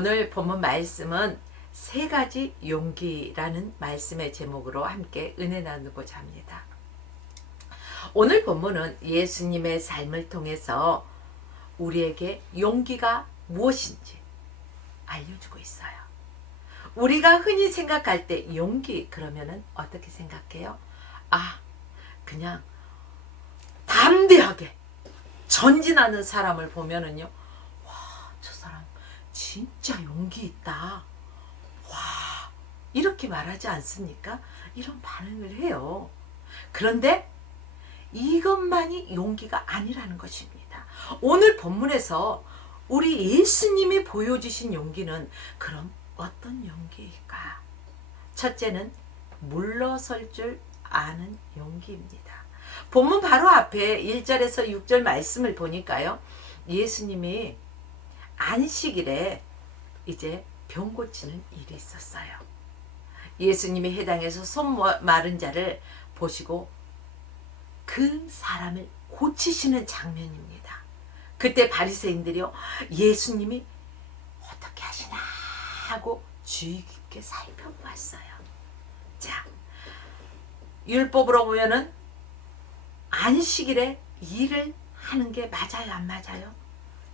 오늘 본문 말씀은 세 가지 용기라는 말씀의 제목으로 함께 은혜 나누고자 합니다. 오늘 본문은 예수님의 삶을 통해서 우리에게 용기가 무엇인지 알려주고 있어요. 우리가 흔히 생각할 때 용기 그러면은 어떻게 생각해요? 그냥 담대하게 전진하는 사람을 보면은요, 와, 저 사람 진짜 용기 있다. 와, 이렇게 말하지 않습니까? 이런 반응을 해요. 그런데 이것만이 용기가 아니라는 것입니다. 오늘 본문에서 우리 예수님이 보여주신 용기는 그럼 어떤 용기일까? 첫째는 물러설 줄 아는 용기입니다. 본문 바로 앞에 1절에서 6절 말씀을 보니까요, 예수님이 안식일에 이제 병 고치는 일이 있었어요. 예수님이 해당에서 손 마른 자를 보시고 그 사람을 고치시는 장면입니다. 그때 바리새인들이요, 예수님이 어떻게 하시나 하고 주의 깊게 살펴보았어요. 자, 율법으로 보면은 안식일에 일을 하는 게 맞아요, 안 맞아요?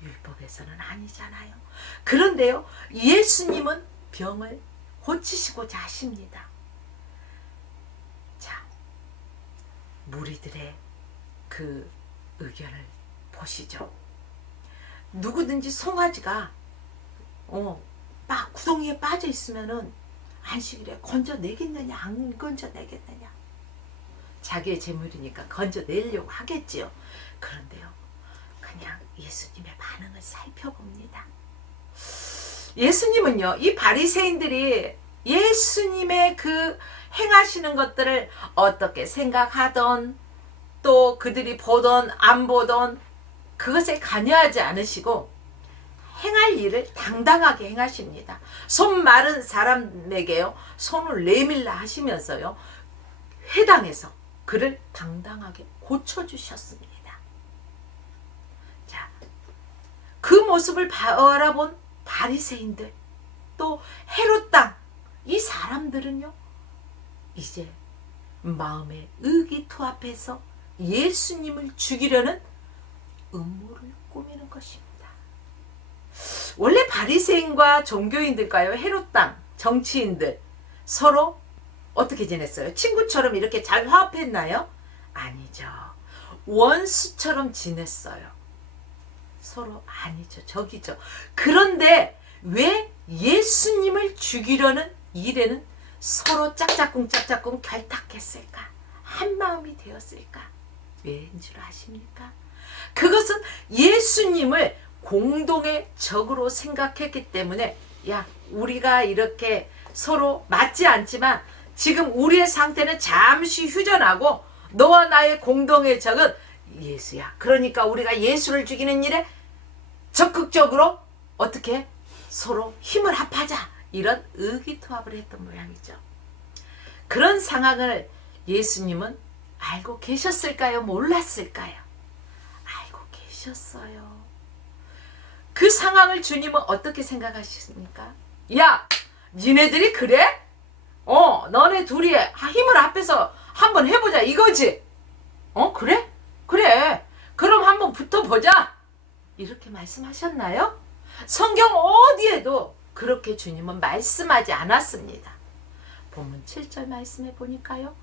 율법에서는 아니잖아요. 그런데요, 예수님은 병을 고치시고자 하십니다. 자, 무리들의 그 의견을 보시죠. 누구든지 송아지가 막 구덩이에 빠져 있으면은 안식일에 건져내겠느냐, 안 건져내겠느냐. 자기의 재물이니까 건져내려고 하겠지요. 그런데요, 그냥 예수님의 반응을 살펴봅니다. 예수님은요, 이 바리새인들이 예수님의 그 행하시는 것들을 어떻게 생각하던, 또 그들이 보던 안 보던 그것에 관여하지 않으시고 행할 일을 당당하게 행하십니다. 손 마른 사람에게요, 손을 내밀라 하시면서요, 회당에서 그를 당당하게 고쳐주셨습니다. 자, 그 모습을 바라본 바리새인들, 또 헤롯 땅, 이 사람들은요, 이제 마음의 의기투합해서 예수님을 죽이려는 음모를 꾸미는 것입니다. 원래 바리새인과 종교인들과요, 헤롯 땅 정치인들 서로 어떻게 지냈어요? 친구처럼 이렇게 잘 화합했나요? 아니죠. 원수처럼 지냈어요. 서로 아니죠. 적이죠. 그런데 왜 예수님을 죽이려는 일에는 서로 짝짝꿍 결탁했을까? 한 마음이 되었을까? 왜인 줄 아십니까? 그것은 예수님을 공동의 적으로 생각했기 때문에, 야, 우리가 이렇게 서로 맞지 않지만 지금 우리의 상태는 잠시 휴전하고 너와 나의 공동의 적은 예수야. 그러니까 우리가 예수를 죽이는 일에 적극적으로 어떻게 서로 힘을 합하자, 이런 의기투합을 했던 모양이죠. 그런 상황을 예수님은 알고 계셨을까요? 몰랐을까요? 알고 계셨어요. 그 상황을 주님은 어떻게 생각하십니까? 야, 니네들이 그래? 너네 둘이 힘을 합해서 한번 해보자 이거지? 그래? 그래. 그럼 한번 붙어보자. 이렇게 말씀하셨나요? 성경 어디에도 그렇게 주님은 말씀하지 않았습니다. 본문 7절 말씀해 보니까요,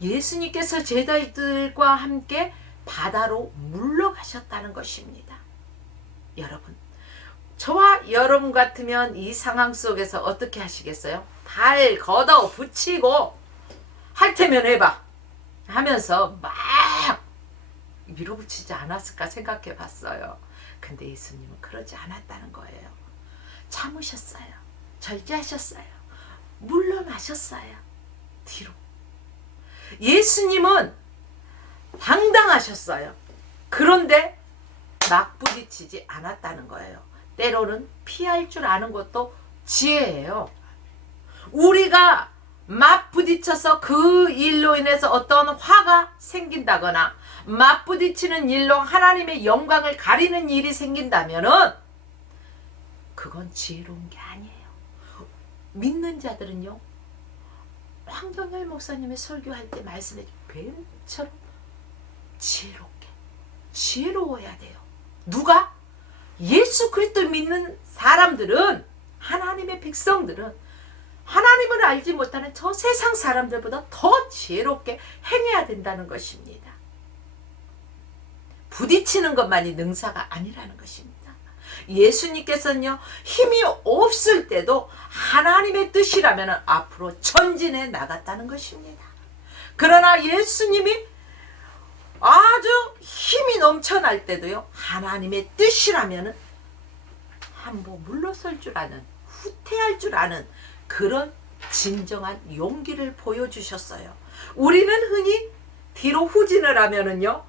예수님께서 제자들과 함께 바다로 물러가셨다는 것입니다. 여러분, 저와 여러분 같으면 이 상황 속에서 어떻게 하시겠어요? 발 걷어 붙이고 할 테면 해봐 하면서 막 밀어붙이지 않았을까 생각해 봤어요. 근데 예수님은 그러지 않았다는 거예요. 참으셨어요. 절제하셨어요. 물러나셨어요. 뒤로. 예수님은 당당하셨어요. 그런데 막 부딪히지 않았다는 거예요. 때로는 피할 줄 아는 것도 지혜예요. 우리가 막 부딪혀서 그 일로 인해서 어떤 화가 생긴다거나 맞부딪히는 일로 하나님의 영광을 가리는 일이 생긴다면은 그건 지혜로운 게 아니에요. 믿는 자들은요, 황경열 목사님의 설교할 때 말씀해 준 뱀처럼 지혜로워야 돼요. 누가? 예수 그리스도 믿는 사람들은, 하나님의 백성들은 하나님을 알지 못하는 저 세상 사람들보다 더 지혜롭게 행해야 된다는 것입니다. 부딪히는 것만이 능사가 아니라는 것입니다. 예수님께서는요, 힘이 없을 때도 하나님의 뜻이라면 앞으로 전진해 나갔다는 것입니다. 그러나 예수님이 아주 힘이 넘쳐날 때도요, 하나님의 뜻이라면 한번 물러설 줄 아는, 후퇴할 줄 아는 그런 진정한 용기를 보여주셨어요. 우리는 흔히 뒤로 후진을 하면은요,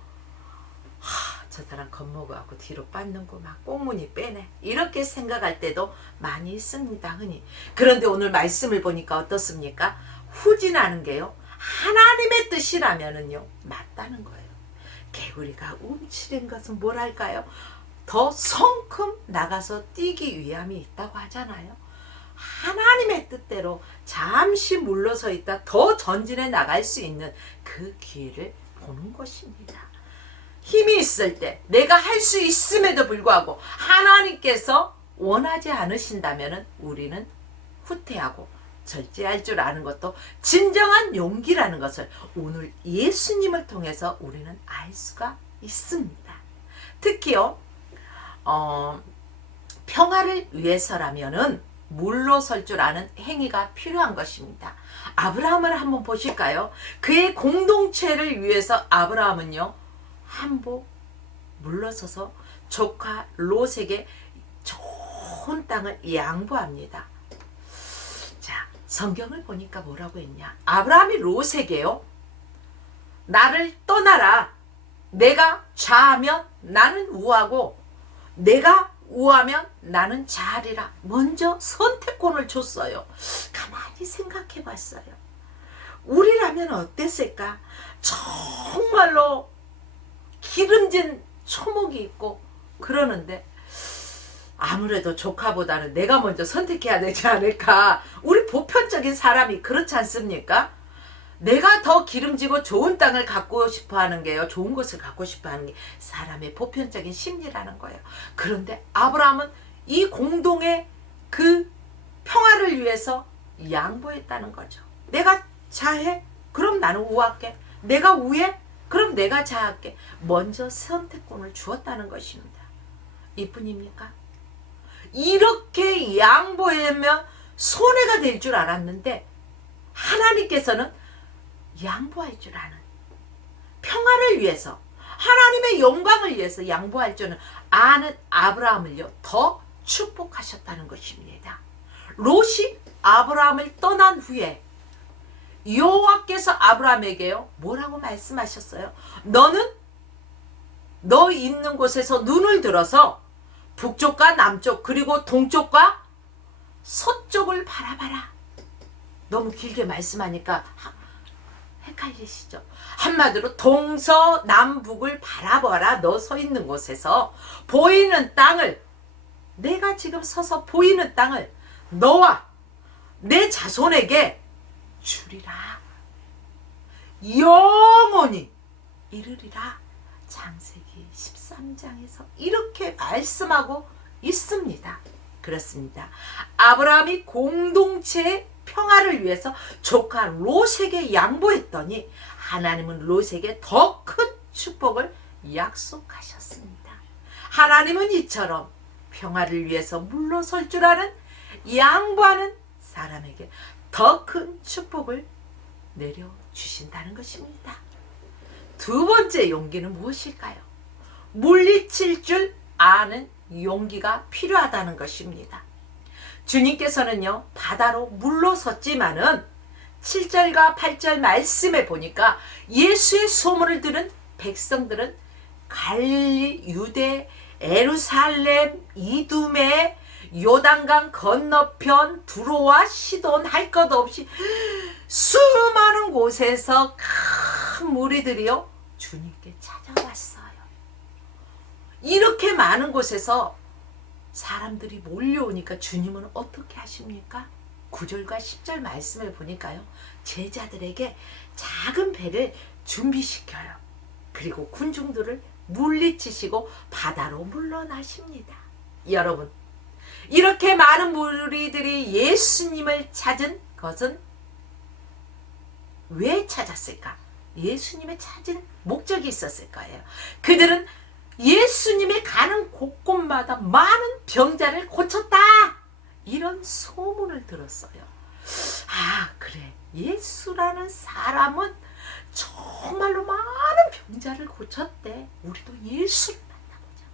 저 사람 겁먹어갖고 뒤로 빠는고 막 꽁무니 빼네, 이렇게 생각할 때도 많이 있습니다, 흔히. 그런데 오늘 말씀을 보니까 어떻습니까? 후진하는 게요, 하나님의 뜻이라면은요, 맞다는 거예요. 개구리가 움츠린 것은 뭐랄까요? 더 성큼 나가서 뛰기 위함이 있다고 하잖아요. 하나님의 뜻대로 잠시 물러서 있다 더 전진해 나갈 수 있는 그 기회를 보는 것입니다. 힘이 있을 때, 내가 할 수 있음에도 불구하고 하나님께서 원하지 않으신다면 우리는 후퇴하고 절제할 줄 아는 것도 진정한 용기라는 것을 오늘 예수님을 통해서 우리는 알 수가 있습니다. 특히요, 평화를 위해서라면은 물러설 줄 아는 행위가 필요한 것입니다. 아브라함을 한번 보실까요? 그의 공동체를 위해서 아브라함은요, 한복 물러서서 조카 롯에게 좋은 땅을 양보합니다. 자, 성경을 보니까 뭐라고 했냐? 아브라함이 롯에게요, 나를 떠나라. 내가 좌하면 나는 우하고 내가 우하면 나는 좌하리라. 먼저 선택권을 줬어요. 가만히 생각해 봤어요. 우리라면 어땠을까? 정말로 기름진 초목이 있고 그러는데 아무래도 조카보다는 내가 먼저 선택해야 되지 않을까. 우리 보편적인 사람이 그렇지 않습니까? 내가 더 기름지고 좋은 땅을 갖고 싶어 하는 게요, 좋은 것을 갖고 싶어 하는 게 사람의 보편적인 심리라는 거예요. 그런데 아브라함은 이 공동의 그 평화를 위해서 양보했다는 거죠. 내가 좌해? 그럼 나는 우할게. 내가 우해? 그럼 내가 좌할게. 먼저 선택권을 주었다는 것입니다. 이뿐입니까? 이렇게 양보하면 손해가 될 줄 알았는데 하나님께서는 양보할 줄 평화를 위해서, 하나님의 영광을 위해서 양보할 줄은 아는 아브라함을요, 더 축복하셨다는 것입니다. 롯이 아브라함을 떠난 후에 여호와께서 아브라함에게요, 뭐라고 말씀하셨어요? 너는 너 있는 곳에서 눈을 들어서 북쪽과 남쪽 그리고 동쪽과 서쪽을 바라봐라. 너무 길게 말씀하니까 헷갈리시죠? 한마디로 동서남북을 바라봐라. 너 서 있는 곳에서 보이는 땅을, 내가 지금 서서 보이는 땅을 너와 내 자손에게 주리라. 영원히 이르리라. 창세기 13장에서 이렇게 말씀하고 있습니다. 그렇습니다. 아브라함이 공동체의 평화를 위해서 조카 롯에게 양보했더니 하나님은 롯에게 더 큰 축복을 약속하셨습니다. 하나님은 이처럼 평화를 위해서 물러설 줄 아는, 양보하는 사람에게 더 큰 축복을 내려주신다는 것입니다. 두 번째 용기는 무엇일까요? 물리칠 줄 아는 용기가 필요하다는 것입니다. 주님께서는요, 바다로 물러섰지만은 7절과 8절 말씀에 보니까 예수의 소문을 들은 백성들은 갈릴리, 유대, 예루살렘, 이두메, 요단강 건너편, 두로와 시돈 할 것 없이 수많은 곳에서 큰 무리들이요, 주님께 찾아왔어요. 이렇게 많은 곳에서 사람들이 몰려오니까 주님은 어떻게 하십니까? 9절과 10절 말씀을 보니까요. 제자들에게 작은 배를 준비시켜요. 그리고 군중들을 물리치시고 바다로 물러나십니다. 여러분, 이렇게 많은 무리들이 예수님을 찾은 것은 왜 찾았을까? 예수님을 찾은 목적이 있었을 거예요. 그들은 예수님이 가는 곳곳마다 많은 병자를 고쳤다, 이런 소문을 들었어요. 아, 그래, 예수라는 사람은 정말로 많은 병자를 고쳤대. 우리도 예수를 만나보자.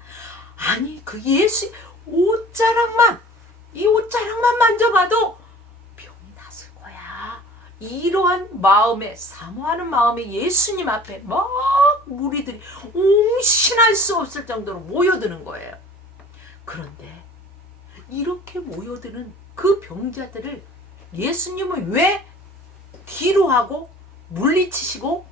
아니, 그 예수 옷자락만, 이 옷자락만 만져봐도 병이 났을 거야. 이러한 마음에, 사모하는 마음에 예수님 앞에 막 무리들이 옹신할 수 없을 정도로 모여드는 거예요. 그런데 이렇게 모여드는 그 병자들을 예수님은 왜 뒤로 하고 물리치시고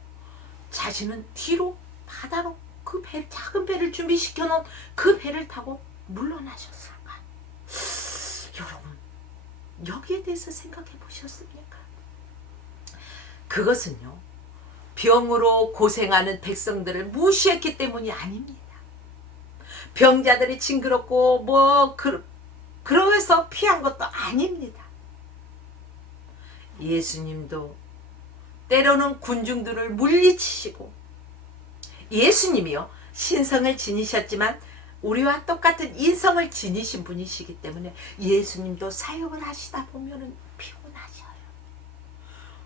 자신은 뒤로 바다로 그 배, 작은 배를 준비시켜 놓은 그 배를 타고 물러나셨을까? 여러분, 여기에 대해서 생각해 보셨습니까? 그것은요, 병으로 고생하는 백성들을 무시했기 때문이 아닙니다. 병자들이 징그럽고 그러해서 피한 것도 아닙니다. 예수님도 때로는 군중들을 물리치시고, 예수님이요, 신성을 지니셨지만 우리와 똑같은 인성을 지니신 분이시기 때문에 예수님도 사역을 하시다 보면 피곤하셔요.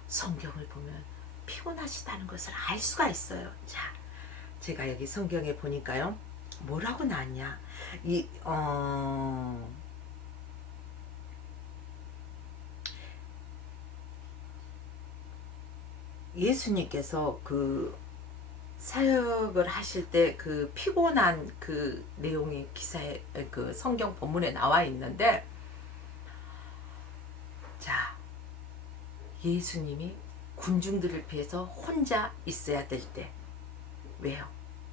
성경을 보면 피곤하시다는 것을 알 수가 있어요. 자, 제가 여기 성경에 보니까요, 뭐라고 나왔냐, 예수님께서 그 사역을 하실 때 그 피곤한 그 내용이 기사에, 그 성경 본문에 나와 있는데, 자, 예수님이 군중들을 피해서 혼자 있어야 될 때, 왜요?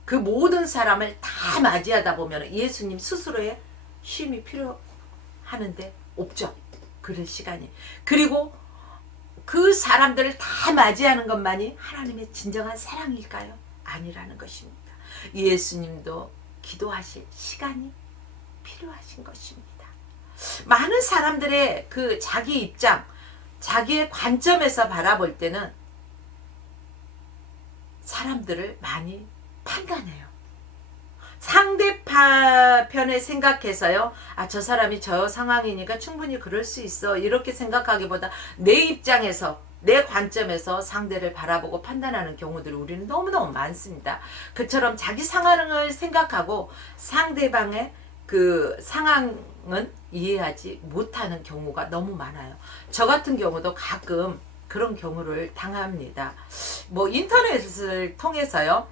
그 모든 사람을 다 맞이하다 보면 예수님 스스로의 쉼이 필요하는데 없죠. 그럴 시간이. 그리고 그 사람들을 다 맞이하는 것만이 하나님의 진정한 사랑일까요? 아니라는 것입니다. 예수님도 기도하실 시간이 필요하신 것입니다. 많은 사람들의 그 자기 입장, 자기의 관점에서 바라볼 때는 사람들을 많이 판단해요. 상대편에 생각해서요, 아, 저 사람이 저 상황이니까 충분히 그럴 수 있어, 이렇게 생각하기보다 내 입장에서, 내 관점에서 상대를 바라보고 판단하는 경우들이 우리는 너무너무 많습니다. 그처럼 자기 상황을 생각하고 상대방의 그 상황은 이해하지 못하는 경우가 너무 많아요. 저 같은 경우도 가끔 그런 경우를 당합니다. 뭐 인터넷을 통해서요,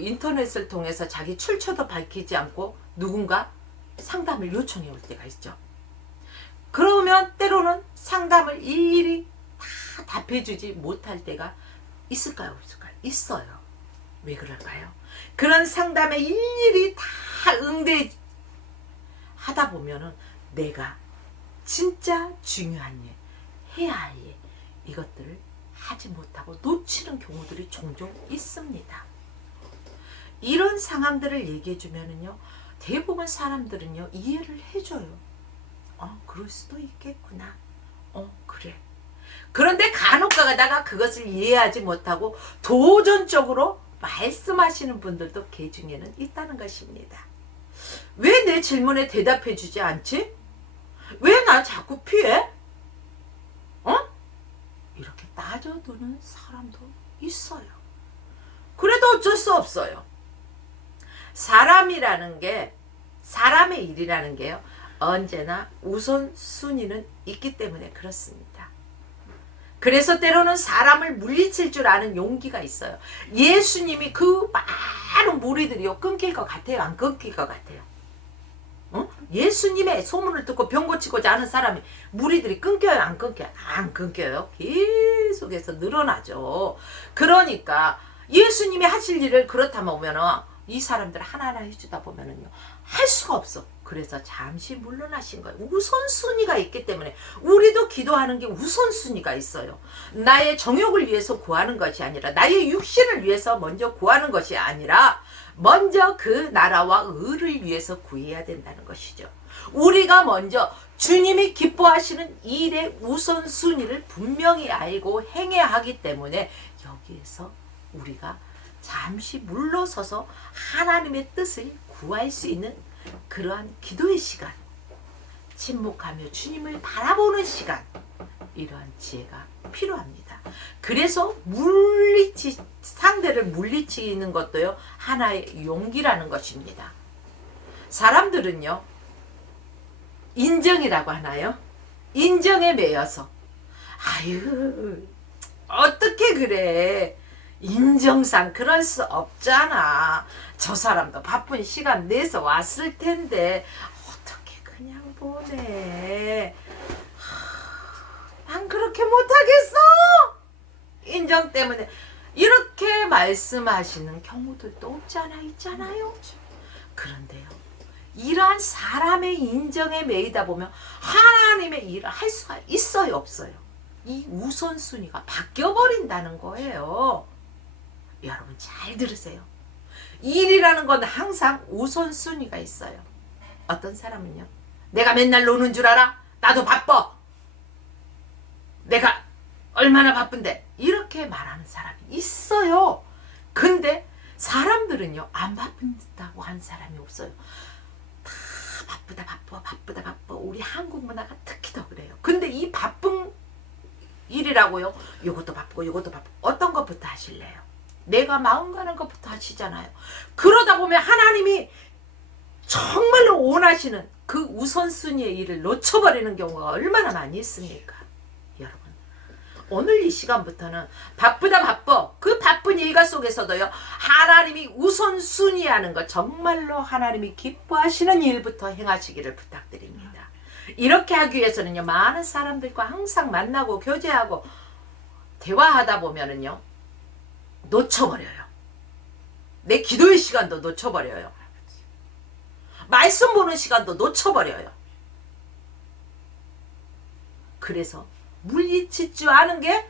인터넷을 통해서 자기 출처도 밝히지 않고 누군가 상담을 요청해 올 때가 있죠. 그러면 때로는 상담을 일일이 다 답해주지 못할 때가 있을까요? 없을까요? 있어요. 왜 그럴까요? 그런 상담에 일일이 다 응대하다 보면은 내가 진짜 중요한 일, 해야 할 일, 이것들을 하지 못하고 놓치는 경우들이 종종 있습니다. 이런 상황들을 얘기해 주면은요, 대부분 사람들은요, 이해를 해줘요. 그럴 수도 있겠구나. 그래. 그런데 간혹 가다가 그것을 이해하지 못하고 도전적으로 말씀하시는 분들도 개 중에는 있다는 것입니다. 왜 내 질문에 대답해 주지 않지? 왜 나 자꾸 피해? 이렇게 따져두는 사람도 있어요. 그래도 어쩔 수 없어요. 사람이라는 게, 사람의 일이라는 게요, 언제나 우선순위는 있기 때문에 그렇습니다. 그래서 때로는 사람을 물리칠 줄 아는 용기가 있어요. 예수님이 그 많은 무리들이요, 끊길 것 같아요? 안 끊길 것 같아요? 예수님의 소문을 듣고 병 고치고자 하는 사람이, 무리들이 끊겨요? 안 끊겨요? 안 끊겨요. 계속해서 늘어나죠. 그러니까 예수님이 하실 일을 그렇다면 이 사람들 하나하나 해주다 보면은요, 할 수가 없어. 그래서 잠시 물러나신 거예요. 우선순위가 있기 때문에 우리도 기도하는 게 우선순위가 있어요. 나의 정욕을 위해서 구하는 것이 아니라, 나의 육신을 위해서 먼저 구하는 것이 아니라, 먼저 그 나라와 의를 위해서 구해야 된다는 것이죠. 우리가 먼저 주님이 기뻐하시는 일의 우선순위를 분명히 알고 행해야 하기 때문에 여기에서 우리가 잠시 물러서서 하나님의 뜻을 구할 수 있는 그러한 기도의 시간, 침묵하며 주님을 바라보는 시간, 이러한 지혜가 필요합니다. 그래서 상대를 물리치는 것도요, 하나의 용기라는 것입니다. 사람들은요, 인정이라고 하나요? 인정에 매여서, 아유, 어떻게 그래, 인정상 그럴 수 없잖아, 저 사람도 바쁜 시간 내서 왔을 텐데 어떻게 그냥 보내, 난 그렇게 못하겠어, 인정 때문에, 이렇게 말씀하시는 경우들도 없지 않아 있잖아요. 그런데요, 이러한 사람의 인정에 매이다 보면 하나님의 일을 할 수가 있어요, 없어요? 이 우선순위가 바뀌어버린다는 거예요. 여러분 잘 들으세요. 일이라는 건 항상 우선순위가 있어요. 어떤 사람은요, 내가 맨날 노는 줄 알아? 나도 바빠. 내가 얼마나 바쁜데, 이렇게 말하는 사람이 있어요. 근데 사람들은요, 안 바쁜다고 한 사람이 없어요. 다 바쁘다 바빠, 바쁘다 바빠. 우리 한국 문화가 특히 더 그래요. 근데 이 바쁜 일이라고요, 요것도 바쁘고 요것도 바쁘고, 어떤 것부터 하실래요? 내가 마음 가는 것부터 하시잖아요. 그러다 보면 하나님이 정말로 원하시는 그 우선순위의 일을 놓쳐버리는 경우가 얼마나 많이 있습니까? 여러분, 오늘 이 시간부터는 바쁘다 바빠, 그 바쁜 일과 속에서도요, 하나님이 우선순위하는 것, 정말로 하나님이 기뻐하시는 일부터 행하시기를 부탁드립니다. 이렇게 하기 위해서는요, 많은 사람들과 항상 만나고 교제하고 대화하다 보면은요, 놓쳐버려요. 내 기도의 시간도 놓쳐버려요. 말씀 보는 시간도 놓쳐버려요. 그래서 물리칠 줄 아는 게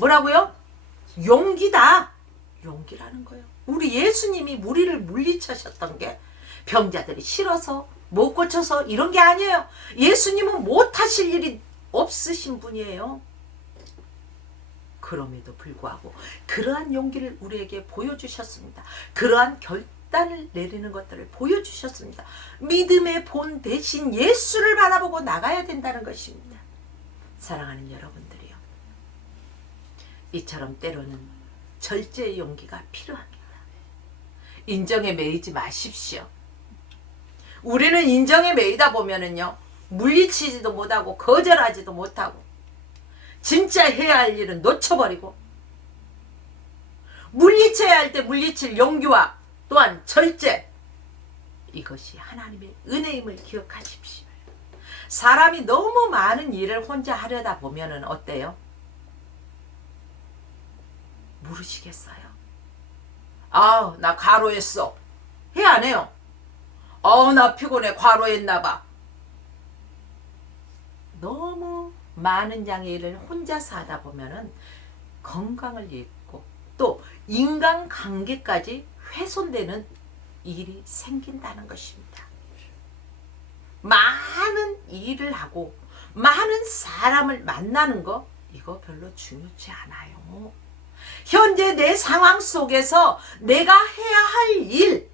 뭐라고요? 용기다. 용기라는 거예요. 우리 예수님이 우리를 물리치셨던 게 병자들이 싫어서 못 고쳐서 이런 게 아니에요. 예수님은 못하실 일이 없으신 분이에요. 그럼에도 불구하고 그러한 용기를 우리에게 보여주셨습니다. 그러한 결단을 내리는 것들을 보여주셨습니다. 믿음의 본 대신 예수를 바라보고 나가야 된다는 것입니다. 사랑하는 여러분들이요, 이처럼 때로는 절제의 용기가 필요합니다. 인정에 매이지 마십시오. 우리는 인정에 매이다 보면은요, 물리치지도 못하고 거절하지도 못하고 진짜 해야 할 일은 놓쳐버리고, 물리쳐야 할 때 물리칠 용기와 또한 절제, 이것이 하나님의 은혜임을 기억하십시오. 사람이 너무 많은 일을 혼자 하려다 보면은 어때요? 모르시겠어요? 아우, 나 과로했어. 해 안 해요? 나 피곤해. 과로했나봐. 너무 많은 양의 일을 혼자서 하다 보면은 건강을 잃고 또 인간관계까지 훼손되는 일이 생긴다는 것입니다. 많은 일을 하고 많은 사람을 만나는 거, 이거 별로 중요치 않아요. 현재 내 상황 속에서 내가 해야 할 일,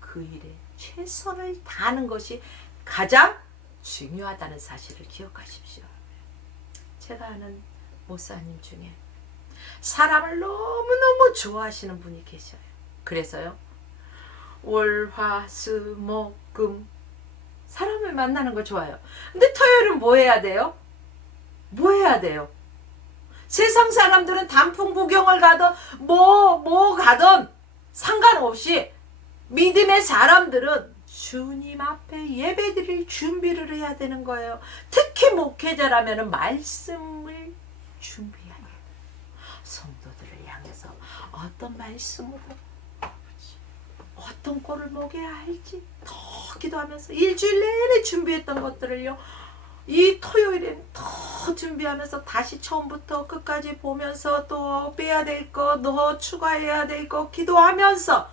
그 일에 최선을 다하는 것이 가장 중요하다는 사실을 기억하십시오. 제가 아는 목사님 중에 사람을 너무너무 좋아하시는 분이 계셔요. 그래서요, 월, 화, 수, 목, 금 사람을 만나는 거 좋아요. 근데 토요일은 뭐 해야 돼요? 뭐 해야 돼요? 세상 사람들은 단풍 구경을 가든 뭐 가든 상관없이 믿음의 사람들은 주님 앞에 예배드릴 준비를 해야 되는 거예요. 특히 목회자라면 말씀을 준비해야 해요. 성도들을 향해서 어떤 말씀으로 어떤 꼴을 먹여야 할지 더 기도하면서 일주일 내내 준비했던 것들을요, 이 토요일엔 더 준비하면서 다시 처음부터 끝까지 보면서 또 빼야 될 거, 더 추가해야 될 거 기도하면서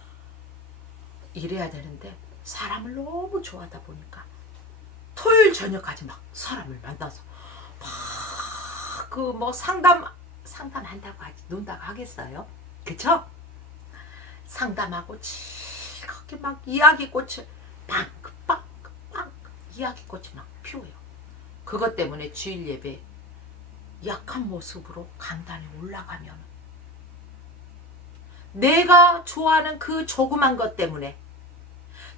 이래야 되는데, 사람을 너무 좋아하다 보니까 토요일 저녁까지 막 사람을 만나서 막 그 뭐 상담한다고 하지, 논다고 하겠어요? 그쵸? 상담하고 즐겁게 막 이야기꽃을 빵빵빵 이야기꽃이 막 피워요. 그것 때문에 주일 예배 약한 모습으로 강단에 올라가면 내가 좋아하는 그 조그만 것 때문에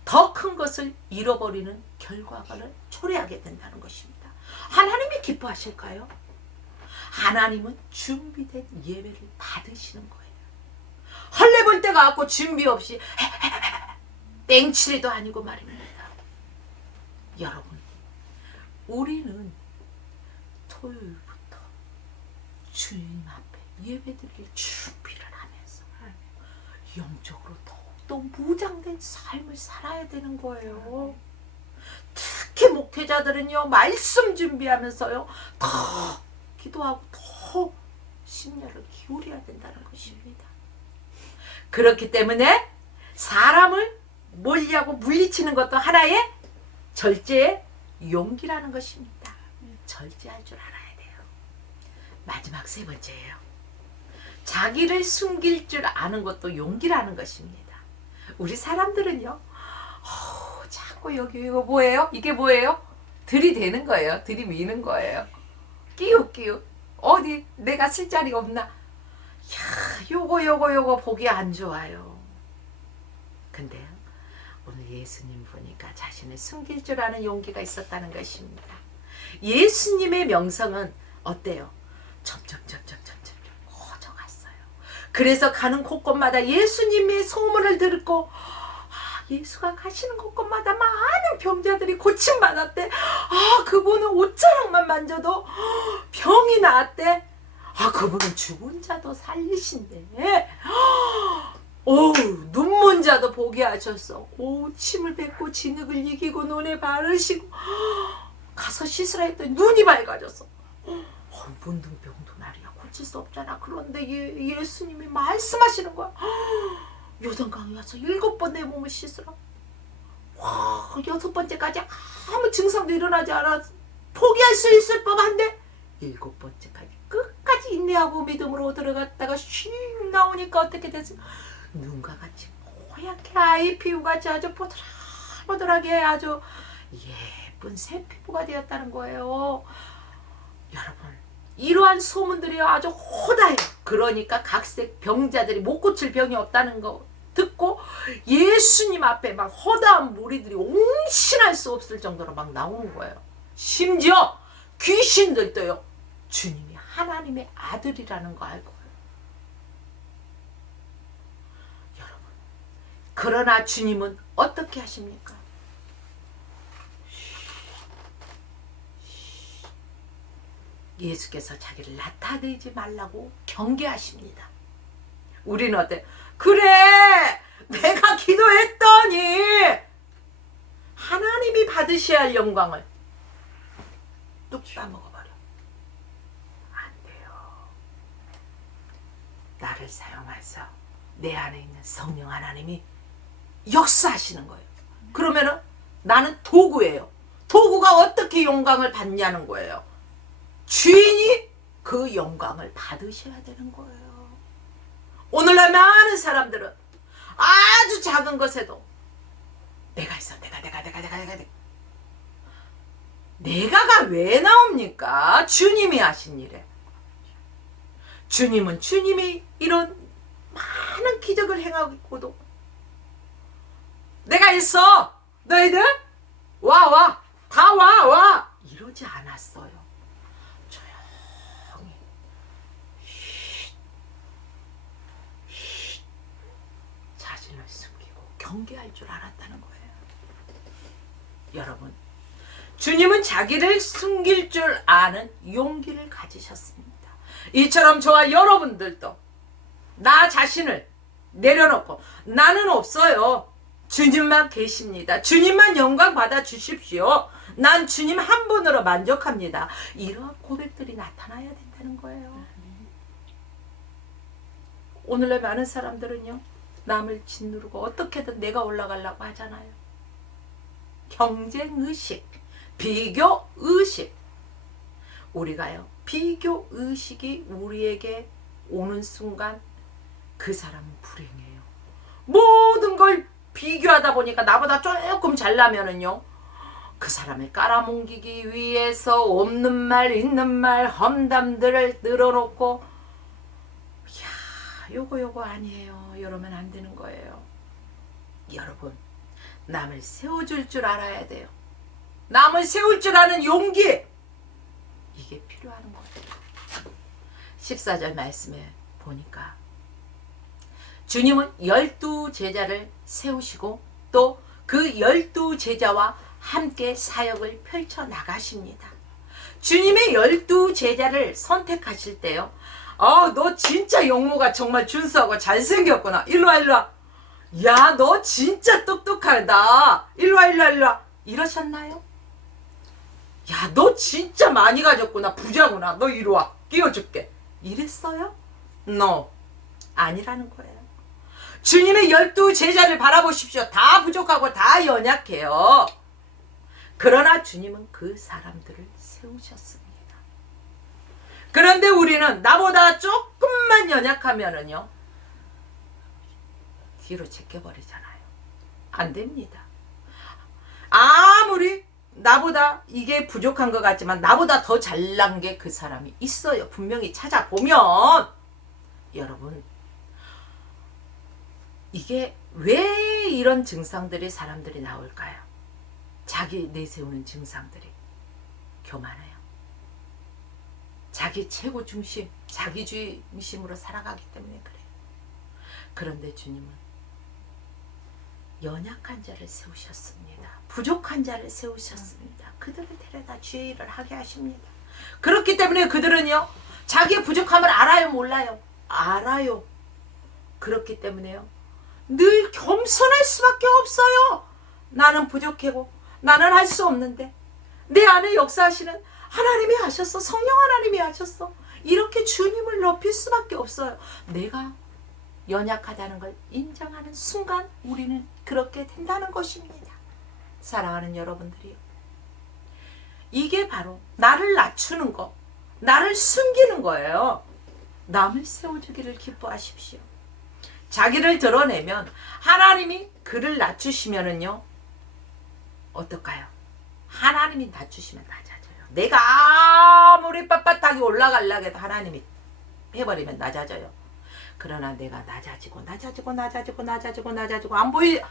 더 큰 것을 잃어버리는 결과를 초래하게 된다는 것입니다. 하나님이 기뻐하실까요? 하나님은 준비된 예배를 받으시는 거예요. 헐레벌 때가 갖고 준비 없이 땡치리도 아니고 말입니다. 여러분, 우리는 토요일부터 주님 앞에 예배드릴 준비를 하면서 영적으로 더욱더 무장된 삶을 살아야 되는 거예요. 특히 목회자들은요, 말씀 준비하면서요, 더 기도하고 더 심려를 기울여야 된다는 것입니다. 그렇기 때문에 사람을 멀리하고 물리치는 것도 하나의 절제의 용기라는 것입니다. 절제할 줄 알아야 돼요. 마지막 세 번째예요. 자기를 숨길 줄 아는 것도 용기라는 것입니다. 우리 사람들은요, 자꾸 여기 이거 뭐예요? 이게 뭐예요? 들이대는 거예요. 들이미는 거예요. 끼우 어디 내가 쓸 자리가 없나? 야, 요거 보기 안 좋아요. 근데요, 오늘 예수님 보니까 자신을 숨길 줄 아는 용기가 있었다는 것입니다. 예수님의 명성은 어때요? 점점 커져갔어요. 그래서 가는 곳곳마다 예수님의 소문을 듣고 예수가 가시는 곳곳마다 많은 병자들이 고침받았대. 그분은 옷자락만 만져도 병이 나았대. 그분은 죽은 자도 살리신대. 눈먼 자도 보게 하셨어. 침을 뱉고 진흙을 이기고 눈에 바르시고 가서 씻으라 했더니 눈이 밝아졌어. 문둥병도 말이야, 고칠 수 없잖아. 그런데 예수님이 말씀하시는 거야. 요단강에 가서 7번 내 몸을 씻으라. 6번째까지 아무 증상도 일어나지 않아 포기할 수 있을 법한데 7번째까지 끝까지 인내하고 믿음으로 들어갔다가 슉 나오니까 어떻게 됐어? 눈과 같이 고얗게 아이 피부같이 아주 보들보들하게 아주 예쁜 새 피부가 되었다는 거예요. 여러분, 이러한 소문들이 아주 호다해요. 그러니까 각색 병자들이 못 고칠 병이 없다는 거 듣고 예수님 앞에 막 허다한 무리들이 옹신할 수 없을 정도로 막 나오는 거예요. 심지어 귀신들도요, 주님이 하나님의 아들이라는 거 알고. 여러분, 그러나 주님은 어떻게 하십니까? 예수께서 자기를 나타내지 말라고 경계하십니다. 우리는 어때? 그래, 내가 기도했더니 하나님이 받으셔야 할 영광을 뚝 따먹어버려. 안 돼요. 나를 사용해서 내 안에 있는 성령 하나님이 역사하시는 거예요. 그러면은 나는 도구예요. 도구가 어떻게 영광을 받냐는 거예요. 주인이 그 영광을 받으셔야 되는 거예요. 오늘날 많은 사람들은 아주 작은 것에도 내가 있어, 내가가 왜 나옵니까? 주님이 하신 일에. 주님은 주님이 이런 많은 기적을 행하고도 내가 있어, 너희들 다 와 이러지 않았어요. 조용히 자신을 숨기고 경계할 줄 알았다는 거예요. 여러분, 주님은 자기를 숨길 줄 아는 용기를 가지셨습니다. 이처럼 저와 여러분들도 나 자신을 내려놓고 나는 없어요, 주님만 계십니다. 주님만 영광 받아 주십시오. 난 주님 한 분으로 만족합니다. 이러한 고백들이 나타나야 된다는 거예요. 오늘날 많은 사람들은요, 남을 짓누르고 어떻게든 내가 올라가려고 하잖아요. 경쟁의식, 비교의식. 우리가요, 비교의식이 우리에게 오는 순간 그 사람은 불행해요. 모든 걸 비교하다 보니까 나보다 조금 잘나면은요, 그 사람을 깔아뭉개기 위해서 없는 말 있는 말 험담들을 늘어놓고, 야, 요거 아니에요, 이러면 안 되는 거예요. 여러분, 남을 세워줄 줄 알아야 돼요. 남을 세울 줄 아는 용기, 이게 필요한 거예요. 14절 말씀에 보니까 주님은 12제자를 세우시고 또 그 12제자와 함께 사역을 펼쳐 나가십니다. 주님의 12제자를 선택하실 때요, 너 진짜 용모가 정말 준수하고 잘생겼구나, 일로와. 야, 너 진짜 똑똑하다, 일로와. 이러셨나요? 야, 너 진짜 많이 가졌구나, 부자구나, 너 이리와, 끼워줄게, 이랬어요? No, 아니라는 거예요. 주님의 12제자를 바라보십시오. 다 부족하고 다 연약해요. 그러나 주님은 그 사람들을 세우셨습니다. 그런데 우리는 나보다 조금만 연약하면은요, 뒤로 제껴버리잖아요. 안 됩니다. 아무리 나보다 이게 부족한 것 같지만 나보다 더 잘난 게 그 사람이 있어요. 분명히 찾아보면. 여러분, 이게 왜 이런 증상들이 사람들이 나올까요? 자기 내세우는 증상들이 교만해요. 자기 최고 중심, 자기주의 중심으로 살아가기 때문에 그래요. 그런데 주님은 연약한 자를 세우셨습니다. 부족한 자를 세우셨습니다. 그들을 데려다 주의 일을 하게 하십니다. 그렇기 때문에 그들은요, 자기의 부족함을 알아요, 몰라요? 알아요. 그렇기 때문에요, 늘 겸손할 수밖에 없어요. 나는 부족하고 나는 할 수 없는데 내 안에 역사하시는 하나님이 하셨어, 성령 하나님이 하셨어, 이렇게 주님을 높일 수밖에 없어요. 내가 연약하다는 걸 인정하는 순간 우리는 그렇게 된다는 것입니다. 사랑하는 여러분들이요, 이게 바로 나를 낮추는 거, 나를 숨기는 거예요. 남을 세워주기를 기뻐하십시오. 자기를 드러내면 하나님이 그를 낮추시면은요, 어떨까요? 하나님이 낮추시면 낮아져요. 내가 아무리 빳빳하게 올라가려고 해도 하나님이 해버리면 낮아져요. 그러나 내가 낮아지고 안 보이,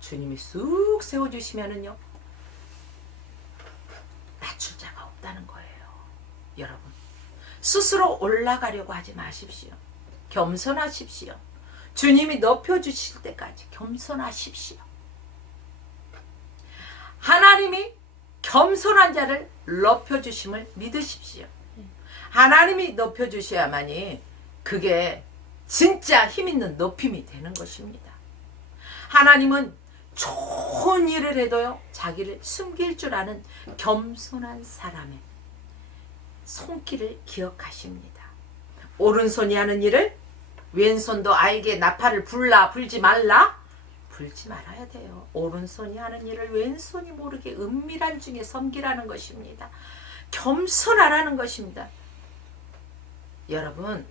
주님이 쑥 세워주시면은요, 낮출 자가 없다는 거예요. 여러분, 스스로 올라가려고 하지 마십시오. 겸손하십시오. 주님이 높여주실 때까지 겸손하십시오. 하나님이 겸손한 자를 높여주심을 믿으십시오. 하나님이 높여주셔야만이 그게 진짜 힘있는 높임이 되는 것입니다. 하나님은 좋은 일을 해도요, 자기를 숨길 줄 아는 겸손한 사람의 손길을 기억하십니다. 오른손이 하는 일을 왼손도 알게 나팔을 불지 말라? 불지 말아야 돼요. 오른손이 하는 일을 왼손이 모르게 은밀한 중에 섬기라는 것입니다. 겸손하라는 것입니다. 여러분,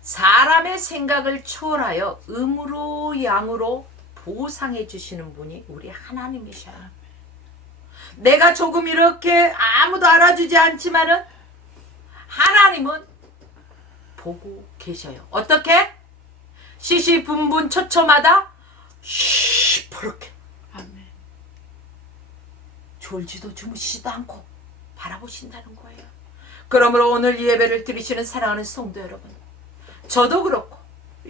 사람의 생각을 초월하여 음으로 양으로 보상해 주시는 분이 우리 하나님이셔요. 내가 조금 이렇게 아무도 알아주지 않지만은 하나님은 보고 계셔요. 어떻게? 시시분분 초초마다 시퍼렇게, 아멘, 졸지도 주무시지도 않고 바라보신다는 거예요. 그러므로 오늘 이 예배를 드리시는 사랑하는 성도 여러분, 저도 그렇고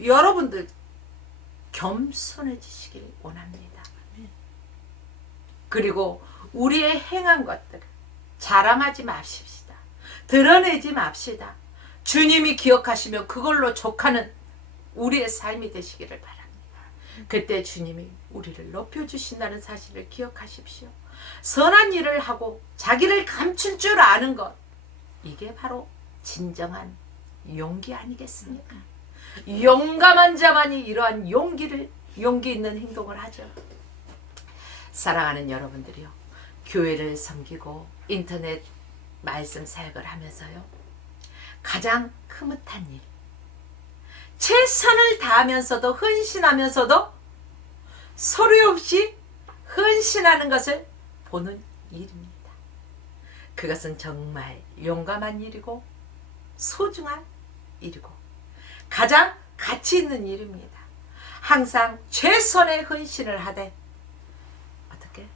여러분들 겸손해지시길 원합니다. 그리고 우리의 행한 것들을 자랑하지 맙시다. 드러내지 맙시다. 주님이 기억하시며 그걸로 족하는 우리의 삶이 되시기를 바랍니다. 그때 주님이 우리를 높여주신다는 사실을 기억하십시오. 선한 일을 하고 자기를 감출 줄 아는 것, 이게 바로 진정한 용기 아니겠습니까? 용감한 자만이 이러한 용기 있는 행동을 하죠. 사랑하는 여러분들이요, 교회를 섬기고 인터넷 말씀 사역을 하면서요, 가장 흐뭇한 일, 최선을 다하면서도 헌신하면서도 서류 없이 헌신하는 것을 보는 일입니다. 그것은 정말 용감한 일이고 소중한 일이고 가장 가치 있는 일입니다. 항상 최선의 헌신을 하되 어떻게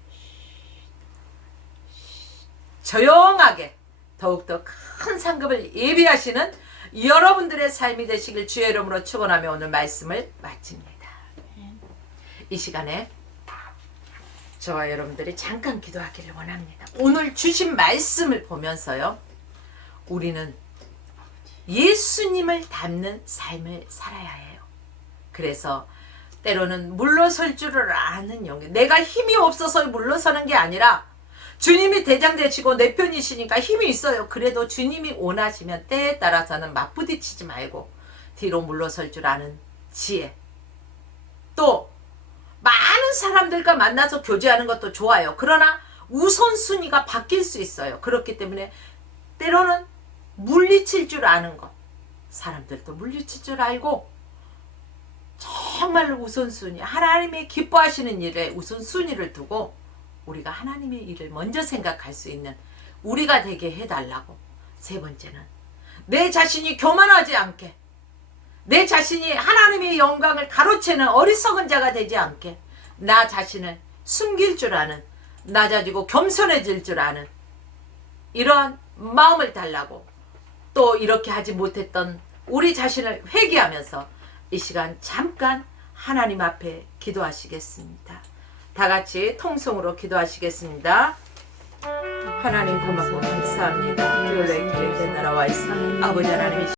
조용하게 더욱더 큰 상급을 예비하시는 여러분들의 삶이 되시길 주의 이름으로 축원하며 오늘 말씀을 마칩니다. 이 시간에 저와 여러분들이 잠깐 기도하기를 원합니다. 오늘 주신 말씀을 보면서요, 우리는 예수님을 닮는 삶을 살아야 해요. 그래서 때로는 물러설 줄을 아는 용기, 내가 힘이 없어서 물러서는 게 아니라 주님이 대장 되시고 내 편이시니까 힘이 있어요. 그래도 주님이 원하시면 때에 따라서는 맞부딪히지 말고 뒤로 물러설 줄 아는 지혜, 또 많은 사람들과 만나서 교제하는 것도 좋아요. 그러나 우선순위가 바뀔 수 있어요. 그렇기 때문에 때로는 물리칠 줄 아는 것, 사람들도 물리칠 줄 알고 정말로 우선순위, 하나님의 기뻐하시는 일에 우선순위를 두고 우리가 하나님의 일을 먼저 생각할 수 있는 우리가 되게 해달라고. 세 번째는 내 자신이 교만하지 않게, 내 자신이 하나님의 영광을 가로채는 어리석은 자가 되지 않게 나 자신을 숨길 줄 아는, 낮아지고 겸손해질 줄 아는 이러한 마음을 달라고. 또 이렇게 하지 못했던 우리 자신을 회개하면서 이 시간 잠깐 하나님 앞에 기도하시겠습니다. 다 같이 통성으로 기도하시겠습니다. 하나님 고맙고 감사합니다. 율례 길의 나라와 있사 아버지 하나님의